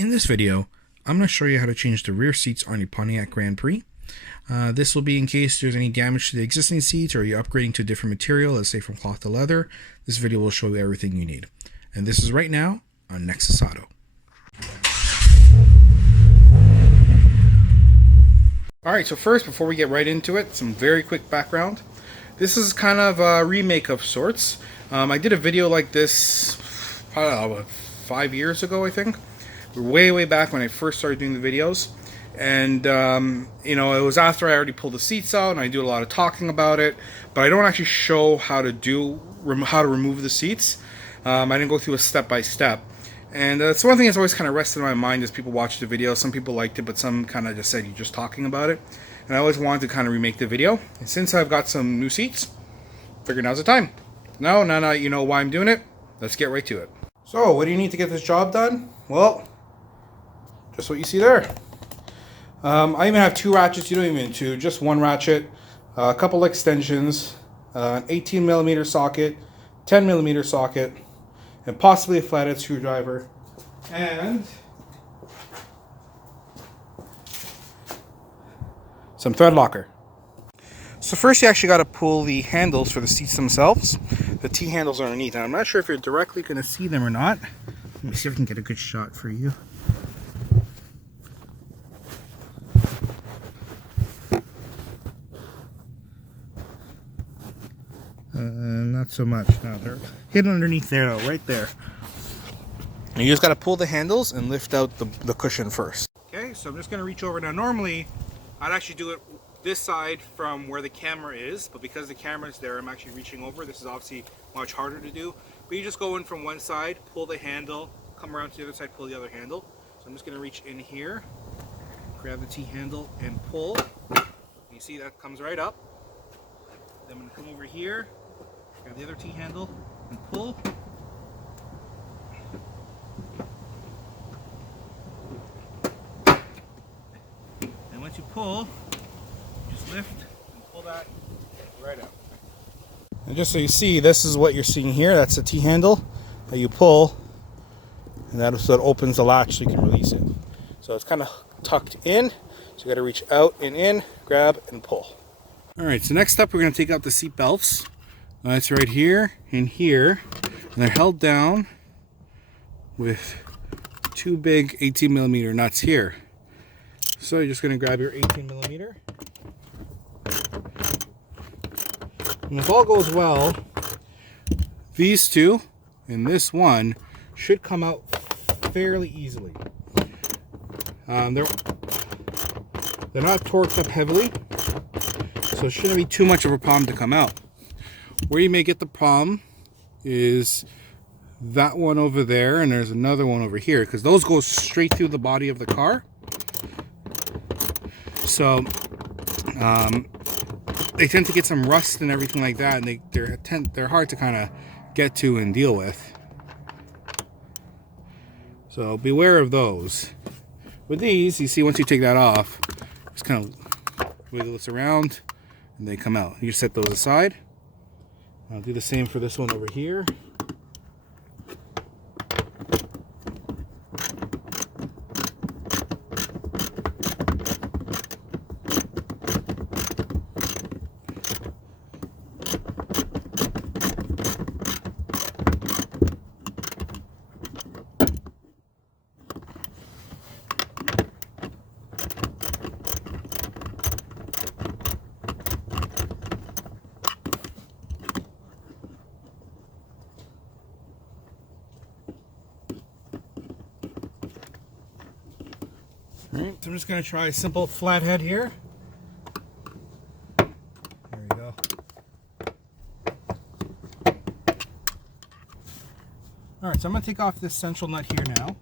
In this video, I'm going to show you how to change the rear seats on your Pontiac Grand Prix. This will be in case there's any damage to the existing seats or you're upgrading to a different material, let's say from cloth to leather. This video will show you everything you need. And this is right now on Nexus Auto. Alright, so first, before we get right into it, some very quick background. This is kind of a remake of sorts. I did a video like this, I don't know, 5 years ago, I think. Way back when I first started doing the videos. And, you know, it was after I already pulled the seats out, and I do a lot of talking about it. But I don't actually show how to remove the seats. I didn't go through a step-by-step. And it's one thing that's always kind of rested in my mind as people watch the video. Some people liked it, but some kind of just said you're just talking about it. And I always wanted to kind of remake the video. And since I've got some new seats, figured now's the time. Now you know why I'm doing it. Let's get right to it. So, what do you need to get this job done? Well, just what you see there. I even have two ratchets. You don't even need two, just one ratchet, a couple extensions, an 18mm socket, 10mm socket, and possibly a flathead screwdriver, and some thread locker. So first you actually got to pull the handles for the seats themselves. The T-handles are underneath. And I'm not sure if you're directly going to see them or not. Let me see if I can get a good shot for you. Not so much. No, they're hidden underneath there though, right there. And you just got to pull the handles and lift out the cushion first. Okay, so I'm just going to reach over. Now normally I'd actually do it this side from where the camera is, but because the camera is there, I'm actually reaching over. This is obviously much harder to do. But you just go in from one side, pull the handle, come around to the other side, pull the other handle. So I'm just going to reach in here, grab the T-handle and pull. You see that comes right up. Then I'm going to come over here, grab the other T-handle and pull. And once you pull, just lift and pull that right out. And just so you see, this is what you're seeing here. That's the T-handle that you pull, and that opens the latch so you can release it. So it's kind of tucked in, so you got to reach out and in, grab and pull. Alright, so next up we're going to take out the seat belts. It's right here and here, and they're held down with two big 18mm nuts here. So you're just going to grab your 18mm, and if all goes well, these two and this one should come out fairly easily. They're not torqued up heavily, so it shouldn't be too much of a problem to come out. Where you may get the problem is that one over there, and there's another one over here, because those go straight through the body of the car. So they tend to get some rust and everything like that, and they're hard to kind of get to and deal with. So beware of those. With these, you see, once you take that off, just kind of wiggle this around and they come out. You set those aside. I'll do the same for this one over here. Alright, so I'm just going to try a simple flathead here. There we go. Alright, so I'm going to take off this central nut here now.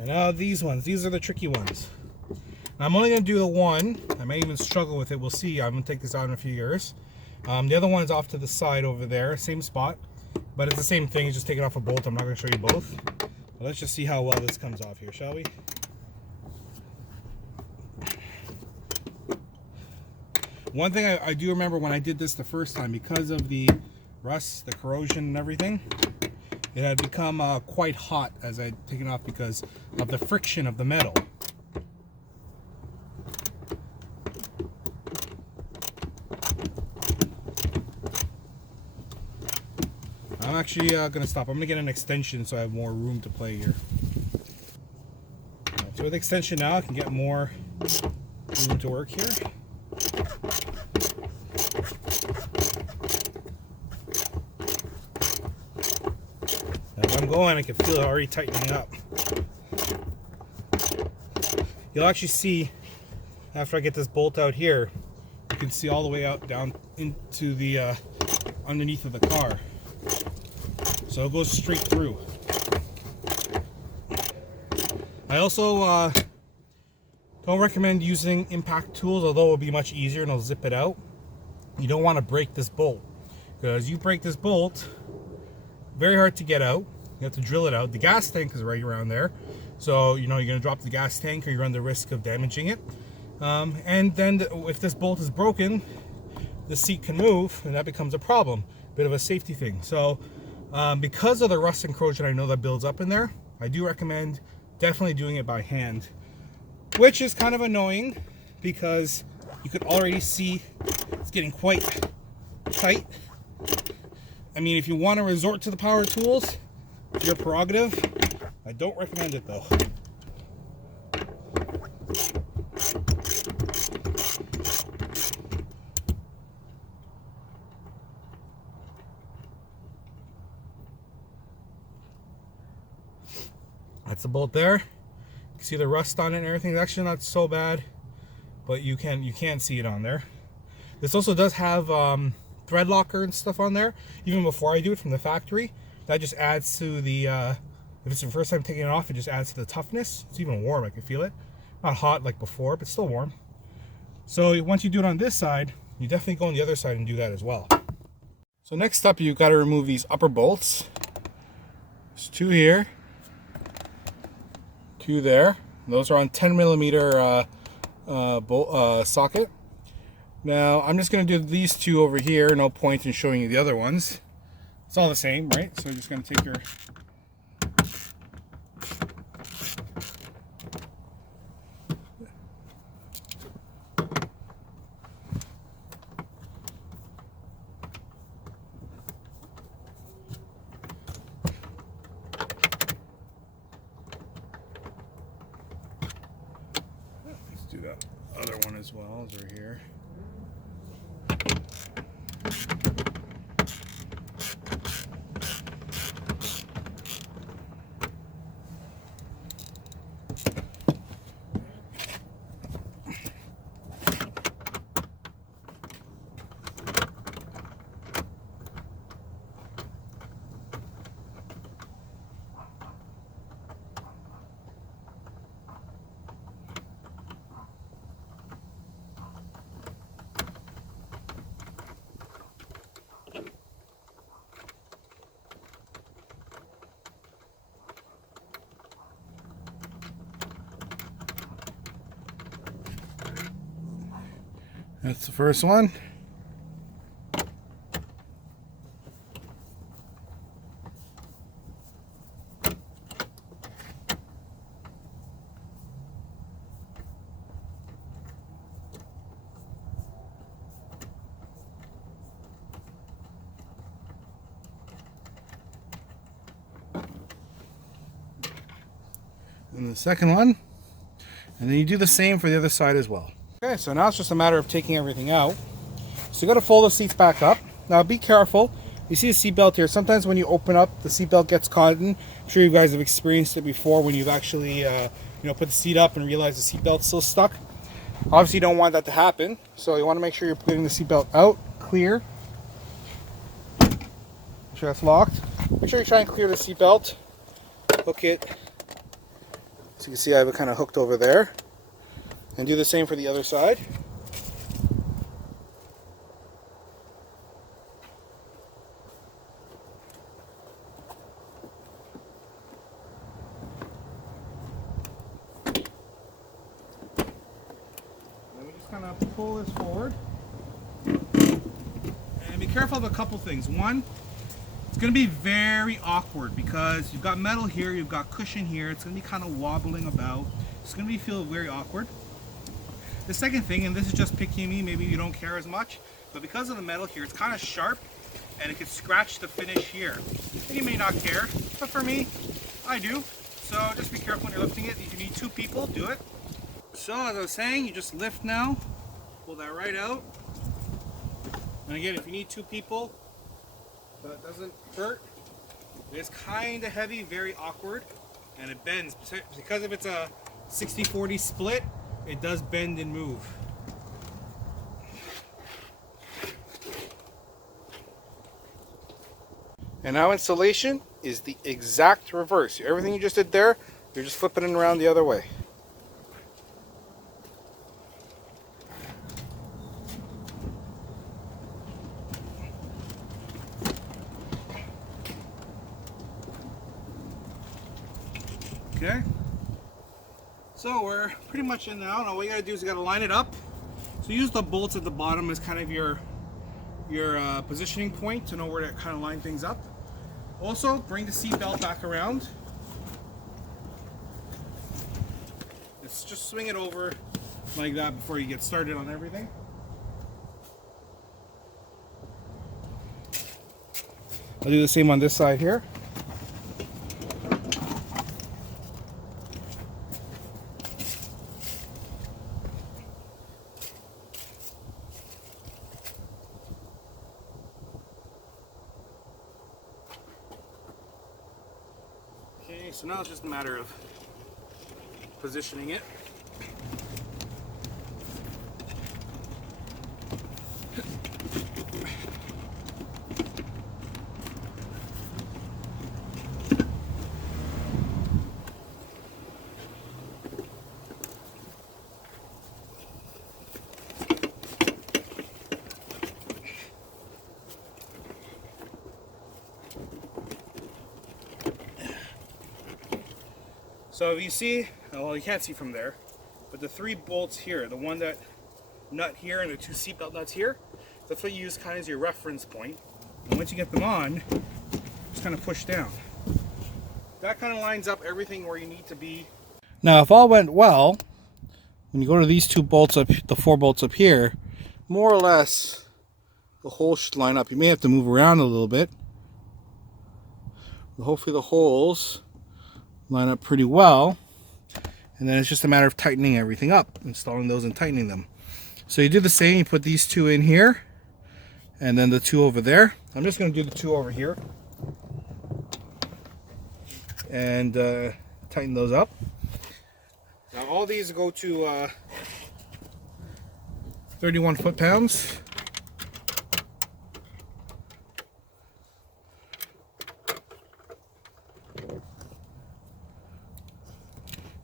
And now these are the tricky ones. Now I'm only going to do the one. I may even struggle with it. We'll see. I'm going to take this out in a few years. The other one is off to the side over there, same spot, but it's the same thing. Just take it off a bolt. I'm not going to show you both. Let's just see how well this comes off here, shall we? One thing I do remember when I did this the first time, because of the rust, the corrosion and everything, it had become quite hot as I'd taken off because of the friction of the metal. I'm actually going to stop. I'm going to get an extension so I have more room to play here. Right, so with the extension now, I can get more room to work here. As I'm going, I can feel it already tightening up. You'll actually see, after I get this bolt out here, you can see all the way out down into the underneath of the car. So it goes straight through. I also don't recommend using impact tools, although it will be much easier and it'll zip it out. You don't want to break this bolt, because you break this bolt, very hard to get out. You have to drill it out. The gas tank is right around there, so you know you're going to drop the gas tank or you run the risk of damaging it. And then if this bolt is broken, the seat can move, and that becomes a problem. Bit of a safety thing. So because of the rust and corrosion I know that builds up in there, I do recommend definitely doing it by hand, which is kind of annoying because you can already see it's getting quite tight. I mean, if you want to resort to the power tools, it's your prerogative. I don't recommend it though. That's the bolt there. You can see the rust on it and everything. It's actually not so bad, but you can see it on there. This also does have thread locker and stuff on there, even before I do it from the factory. That just adds to the, if it's the first time taking it off, it just adds to the toughness. It's even warm, I can feel it. Not hot like before, but still warm. So once you do it on this side, you definitely go on the other side and do that as well. So next up, you've got to remove these upper bolts. There's two here, two there. Those are on 10mm socket. Now I'm just going to do these two over here. No point in showing you the other ones. It's all the same, right? So you're just going to take your let's do that other one as well as we're here. That's the first one. And the second one. And then you do the same for the other side as well. Okay, so now it's just a matter of taking everything out. So you got to fold the seats back up. Now be careful. You see the seat belt here. Sometimes when you open up, the seat belt gets caught in. I'm sure you guys have experienced it before when you've actually put the seat up and realized the seat belt's still stuck. Obviously you don't want that to happen. So you want to make sure you're putting the seat belt out, clear. Make sure that's locked. Make sure you try and clear the seat belt. Hook it. So you can see I have it kind of hooked over there. And do the same for the other side. pull this forward. And be careful of a couple things. One, it's going to be very awkward because you've got metal here, you've got cushion here, it's going to be kind of wobbling about. It's going to feel very awkward. The second thing, and this is just picking me, maybe you don't care as much, but because of the metal here, it's kind of sharp and it could scratch the finish here. And you may not care, but for me, I do. So just be careful when you're lifting it. If you need two people, do it. So as I was saying, you just lift now, pull that right out. And again, if you need two people, so it doesn't hurt. It's kind of heavy, very awkward, and it bends. Because if it's a 60-40 split, it does bend and move. And now installation is the exact reverse. Everything you just did there, you're just flipping it around the other way. Okay, so we're pretty much in now. Now what you gotta do is you gotta line it up. So use the bolts at the bottom as kind of your positioning point to know where to kind of line things up. Also, bring the seat belt back around. Just swing it over like that before you get started on everything. I'll do the same on this side here. Okay, so now it's just a matter of positioning it. So if you see, well, you can't see from there, but the three bolts here, the one that nut here and the two seatbelt nuts here, that's what you use kind of as your reference point. And once you get them on, just kind of push down. That kind of lines up everything where you need to be. Now, if all went well, when you go to these two bolts up, the 4 bolts up here, more or less the holes should line up. You may have to move around a little bit, but hopefully the holes line up pretty well, and then it's just a matter of tightening everything up, installing those and tightening them. So you do the same, you put these two in here and then the two over there. I'm just going to do the two over here and tighten those up. Now all these go to 31 foot-pounds.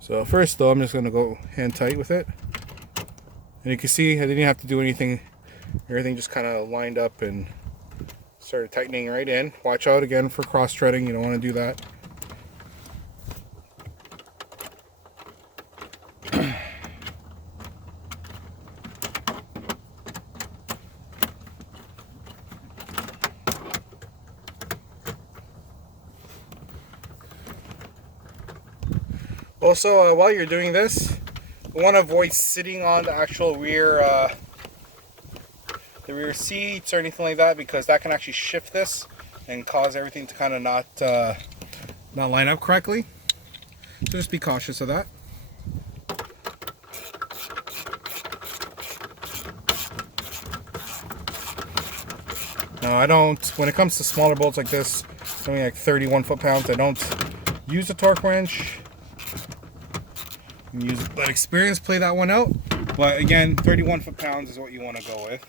So first though, I'm just going to go hand tight with it. And you can see I didn't have to do anything. Everything just kind of lined up and started tightening right in. Watch out again for cross-threading. You don't want to do that. Also, while you're doing this, you want to avoid sitting on the actual rear, the rear seats or anything like that, because that can actually shift this and cause everything to kind of not line up correctly. So just be cautious of that. Now I don't, when it comes to smaller bolts like this, something like 31 foot-pounds, I don't use a torque wrench. Let experience play that one out, but again, 31 foot-pounds is what you want to go with.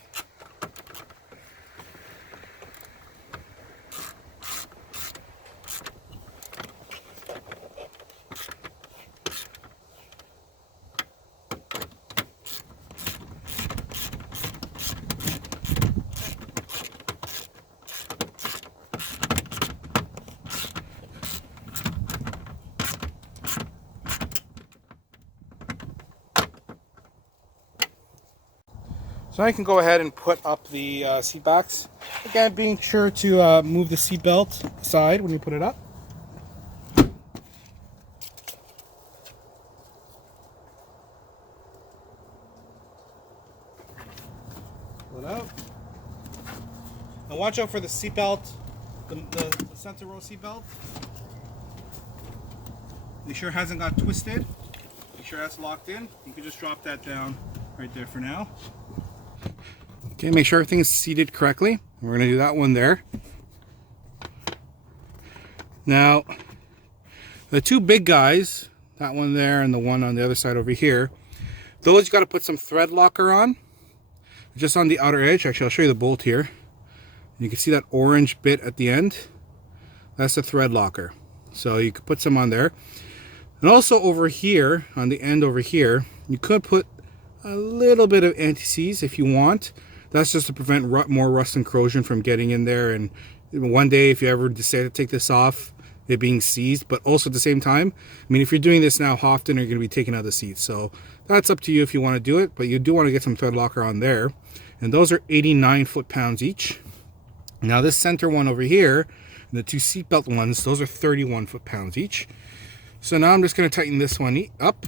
So now you can go ahead and put up the seat backs. Again, being sure to move the seat belt aside when you put it up. Pull it out. Now watch out for the seat belt, the center row seat belt. Make sure it hasn't got twisted. Make sure that's locked in. You can just drop that down right there for now. Okay, make sure everything is seated correctly. We're going to do that one there. Now, the two big guys, that one there and the one on the other side over here, those you got to put some thread locker on, just on the outer edge. Actually, I'll show you the bolt here. You can see that orange bit at the end. That's the thread locker. So you could put some on there. And also over here, on the end over here, you could put a little bit of anti-seize if you want. That's just to prevent more rust and corrosion from getting in there. And one day, if you ever decide to take this off, it being seized. But also at the same time, I mean, if you're doing this now often, you're going to be taking out the seats. So that's up to you if you want to do it. But you do want to get some thread locker on there. And those are 89 foot-pounds each. Now this center one over here, and the two seatbelt ones, those are 31 foot-pounds each. So now I'm just going to tighten this one up.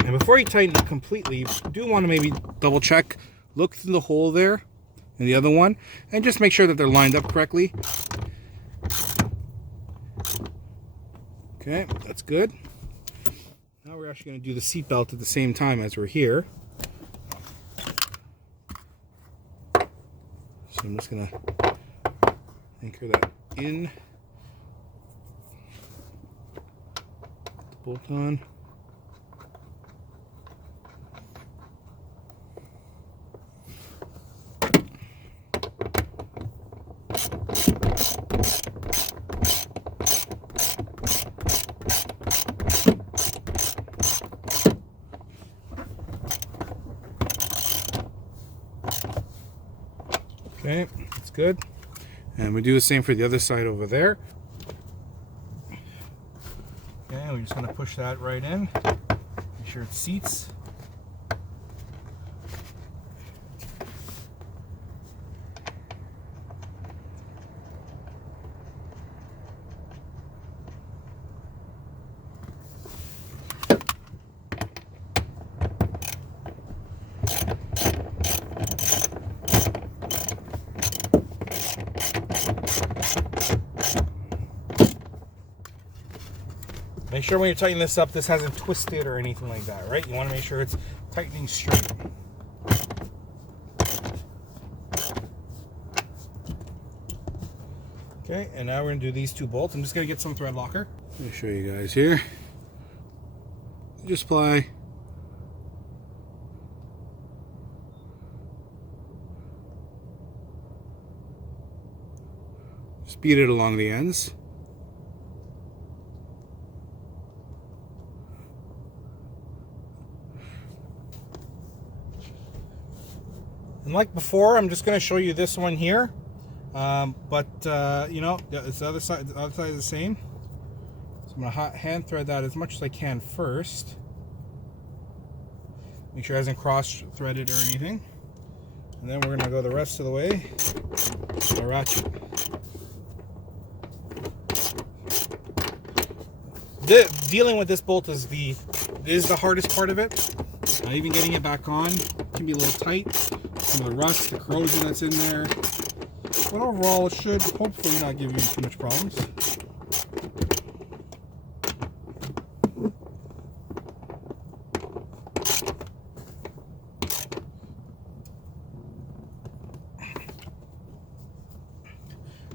And before you tighten it completely, you do want to maybe double check, look through the hole there and the other one, and just make sure that they're lined up correctly. Okay, that's good. Now we're actually going to do the seat belt at the same time as we're here. So I'm just going to anchor that in. Put the bolt on. Okay, that's good. And we do the same for the other side over there. Okay, we're just going to push that right in. Make sure it seats. Make sure when you're tightening this up, this hasn't twisted or anything like that, right? You want to make sure it's tightening straight. Okay, and now we're going to do these two bolts. I'm just going to get some thread locker. Let me show you guys here. Just apply beat it along the ends. And like before, I'm just going to show you this one here, you know, it's the other side is the same. So I'm going to hand thread that as much as I can first. Make sure it hasn't cross-threaded or anything. And then we're going to go the rest of the way with a ratchet. Dealing with this bolt is the hardest part of it. Even getting it back on can be a little tight. Some of the rust, the corrosion that's in there. But overall, it should hopefully not give you too much problems.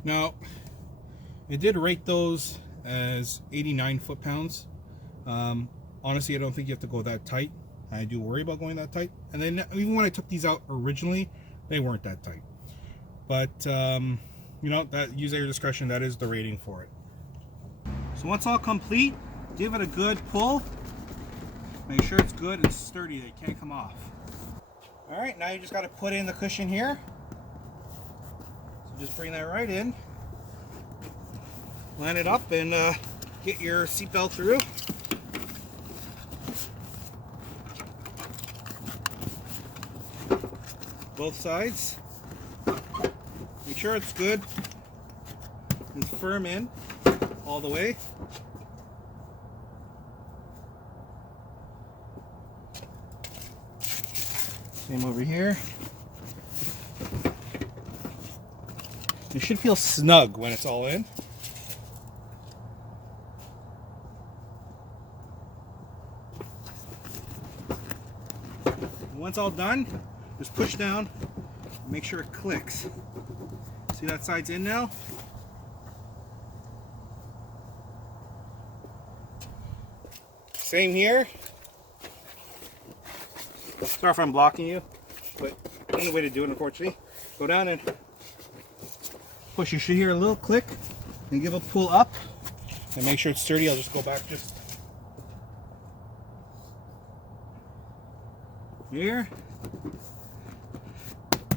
Now, it did rate those as 89 foot-pounds. Honestly, I don't think you have to go that tight. I do worry about going that tight. And then even when I took these out originally, they weren't that tight. But, you know, that use at your discretion. That is the rating for it. So once all complete, Give it a good pull. Make sure it's good and sturdy, that it can't come off. Alright, now you just got to put in the cushion here. So just bring that right in. Line it up and get your seatbelt through. Both sides. Make sure it's good and firm in all the way. Same over here. You should feel snug when it's all in. Once all done, just push down, make sure it clicks. See that side's in now? Same here. Sorry if I'm blocking you, but the only way to do it, unfortunately. Go down and push. You should hear a little click and give a pull up and make sure it's sturdy. I'll just go back just here.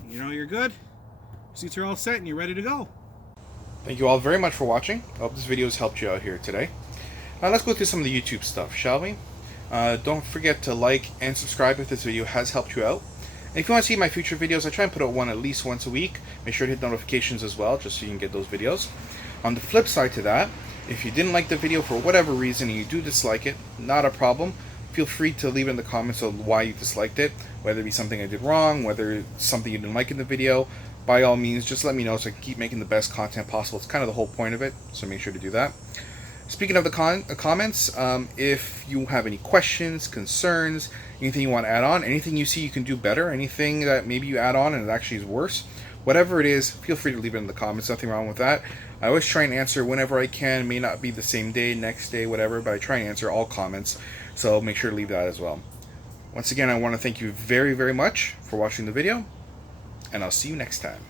You know you're good. Seats are all set and you're ready to go. Thank you all very much for watching. I hope this video has helped you out here today. Now let's go through some of the YouTube stuff, shall we? Don't forget to like and subscribe if this video has helped you out. And if you want to see my future videos, I try and put out one at least once a week. Make sure to hit notifications as well, just so you can get those videos. On the flip side to that, if you didn't like the video for whatever reason and you do dislike it, not a problem. Feel free to leave in the comments of why you disliked it, whether it be something I did wrong, whether it's something you didn't like in the video. By all means, just let me know so I can keep making the best content possible. It's kind of the whole point of it, so make sure to do that. Speaking of the comments, if you have any questions, concerns, anything you want to add on, anything you see you can do better, anything that maybe you add on and it actually is worse, whatever it is, feel free to leave it in the comments. Nothing wrong with that. I always try and answer whenever I can. It may not be the same day, next day, whatever, but I try and answer all comments, so make sure to leave that as well. Once again, I want to thank you very, very much for watching the video, and I'll see you next time.